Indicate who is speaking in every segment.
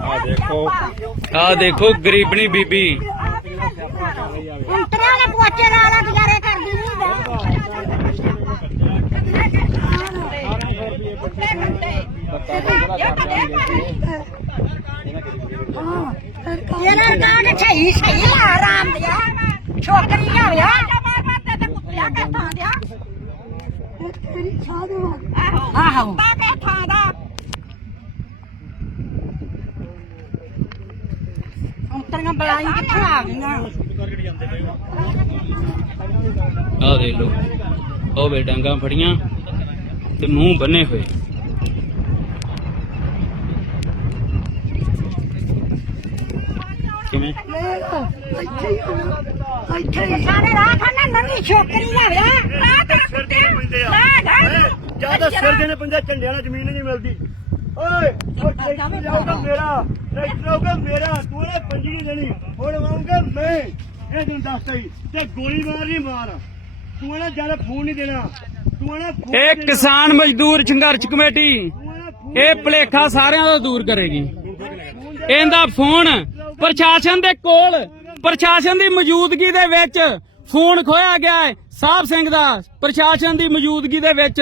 Speaker 1: ਆ ਦੇਖੋ।
Speaker 2: ਆ ਦੇਖੋ ਗਰੀਬਣੀ ਬੀਬੀ।
Speaker 3: ਉਂਤਰਿਆਂ ਨੇ ਪੋਚੇ ਲਾ ਲਾ ਗੁਜ਼ਾਰੇ ਕਰਦੀ ਨਹੀਂ ਇਹਨਾਂ ਦਾ ਕਿ ਸਹੀ ਸਹੀ ਲਾ ਆਰਾਮ ਦਿਆ। ਛੋਕਰੀ ਹੋਇਆ ਤੇ ਕੁੱਤਿਆ ਕੇ ਥਾਂ ਦਿਆ ਆਹੋ ਤਾਂ ਦਾ ਉਂਤਰੀਆਂ ਬਲਾਈ ਕਿੱਥੇ ਆ ਗਈਆਂ?
Speaker 2: ਆ ਦੇਖ ਲਓ। ਉਹ ਵੇ ਡਾਂਗਾਂ ਫੜੀਆਂ ਤੇ ਮੂੰਹ ਬੰਨੇ ਹੋਏ। ਕਿਵੇਂ?
Speaker 3: ਸਾਡੇ ਰਾਹ ਖਾਨਾ ਨਵੀਂ ਛੋਕਰੀ ਹੋਇਆ ਰਾਹ ਤੇ ਕੁੱਤੇ
Speaker 1: ਜ਼ਿਆਦਾ ਸਿਰ ਦੇਣੇ ਪੈਂਦਾ ਝੰਡਿਆਂ ਨਾਲ ਜ਼ਮੀਨ ਨਹੀਂ ਮਿਲਦੀ। ਓਏ ਉਹ ਟਰੈਕਟਰ ਜਾਊਗਾ ਮੇਰਾ ਟਰੈਕਟਰ ਆਊਗਾ ਮੇਰਾ। ਤੂੰ ਨੇ ਪੰਜੀ ਨਹੀਂ ਦੇਣੀ ਹੁਣ ਆਉਂਗਾ ਮੈਂ ਇਹ ਤੈਨੂੰ ਦੱਸਤਾ ਹੀ ਤੇ ਗੋਲੀ ਮਾਰ ਨਹੀਂ ਮਾਰ। ਤੂੰ ਨਾ ਜ਼ਿਆਦਾ ਫੋਨ ਨਹੀਂ ਦੇਣਾ ਤੂੰ ਨਾ ਫੋਨ
Speaker 2: ਇਹ ਕਿਸਾਨ ਮਜ਼ਦੂਰ ਸੰਘਰਸ਼ ਕਮੇਟੀ
Speaker 1: ਤੂੰ ਨਾ ਫੋਨ
Speaker 2: ਇਹ ਭਲੇਖਾ ਸਾਰਿਆਂ ਦਾ ਦੂਰ ਕਰੇਗੀ। ਇਹਦਾ ਫੋਨ ਪ੍ਰਸ਼ਾਸਨ ਦੇ ਕੋਲ ਪ੍ਰਸ਼ਾਸਨ ਦੀ ਮੌਜੂਦਗੀ ਦੇ ਵਿੱਚ ਫੋਨ ਖੋਇਆ ਗਿਆ ਹੈ। ਸਾਹਿਬ ਸਿੰਘ ਦਾ ਪ੍ਰਸ਼ਾਸਨ ਦੀ ਮੌਜੂਦਗੀ ਦੇ ਵਿੱਚ।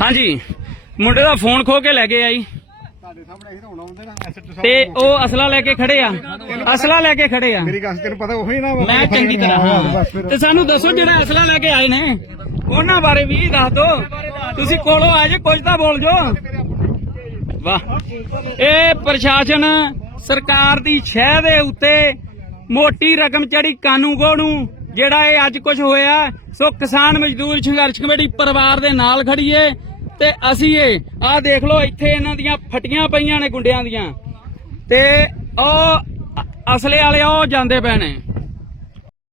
Speaker 2: ਹਾਂਜੀ ਮੁੰਡੇ ਦਾ ਫੋਨ ਖੋ ਕੇ ਲੈ ਗਏ ਆ ਜੀ
Speaker 1: ਤਾਂ
Speaker 2: ਉਹ ਅਸਲਾ ਲੈ ਕੇ ਖੜੇ ਆ। ਅਸਲਾ ਲੈ ਕੇ ਖੜੇ ਆ।
Speaker 1: ਮੇਰੀ ਗੱਲ ਤੈਨੂੰ ਪਤਾ ਉਹੀ ਨਾ
Speaker 2: ਮੈਂ ਚੰਗੀ ਤਰ੍ਹਾਂ ਹਾਂ। ਤੇ ਸਾਨੂੰ ਦੱਸੋ ਜਿਹੜਾ ਅਸਲਾ ਲੈ ਕੇ ਆਏ ਨੇ। ਉਹਨਾਂ ਬਾਰੇ ਵੀ ਦੱਸ ਦਿਓ ਤੁਸੀਂ ਕੋਲੋਂ ਆ ਜੇ ਕੁਝ ਤਾਂ ਬੋਲ ਜੋ। ਵਾਹ। ਇਹ ਪ੍ਰਸ਼ਾਸਨ ਸਰਕਾਰ ਦੀ ਛਹਿ ਦੇ ਉੱਤੇ ਮੋਟੀ ਰਕਮ ਚੜੀ ਕਾਨੂੰਗੋ ਨੂੰ ਜਿਹੜਾ ਇਹ ਅੱਜ ਕੁਝ ਹੋਇਆ, ਸੋ ਕਿਸਾਨ ਮਜ਼ਦੂਰ ਸੰਘਰਸ਼ ਕਮੇਟੀ ਪਰਿਵਾਰ ਦੇ ਨਾਲ ਖੜੀਏ ਤੇ ਅਸੀਂ ਇਹ, ਆਹ ਦੇਖ ਲਓ, ਇੱਥੇ ਇਹਨਾਂ ਦੀਆਂ ਫਟੀਆਂ ਪਈਆਂ ਨੇ ਗੁੰਡਿਆਂ ਦੀਆਂ। ਤੇ ਉਹ ਅਸਲੇ ਵਾਲੇ ਉਹ ਜਾਂਦੇ ਪਏ ਨੇ।